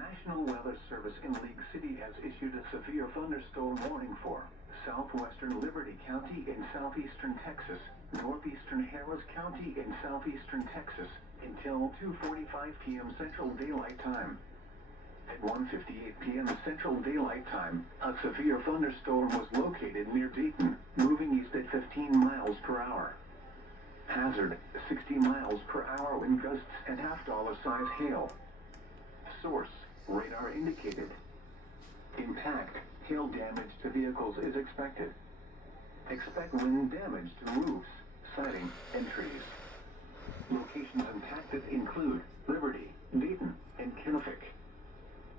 National Weather Service in League City has issued a severe thunderstorm warning for southwestern Liberty County in southeastern Texas, northeastern Harris County in southeastern Texas, until 2:45 p.m. Central Daylight Time. At 1:58 p.m. Central Daylight Time, a severe thunderstorm was located near Dayton, moving east at 15 miles per hour. Hazard, 60 miles per hour wind gusts and half-dollar size hail. Source, radar indicated. Impact, hail damage to vehicles is expected. Expect wind damage to roofs, siding, and trees. Locations impacted include Liberty, Dayton, and KUHT.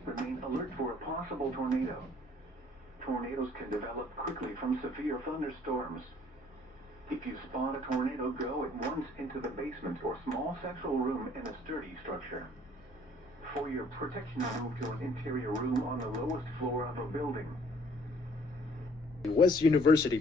Remain alert for a possible tornado. Tornadoes can develop quickly from severe thunderstorms. If you spot a tornado, go at once into the basement or small central room in a sturdy structure. For your protection, move to an interior room on the lowest floor of a building. West University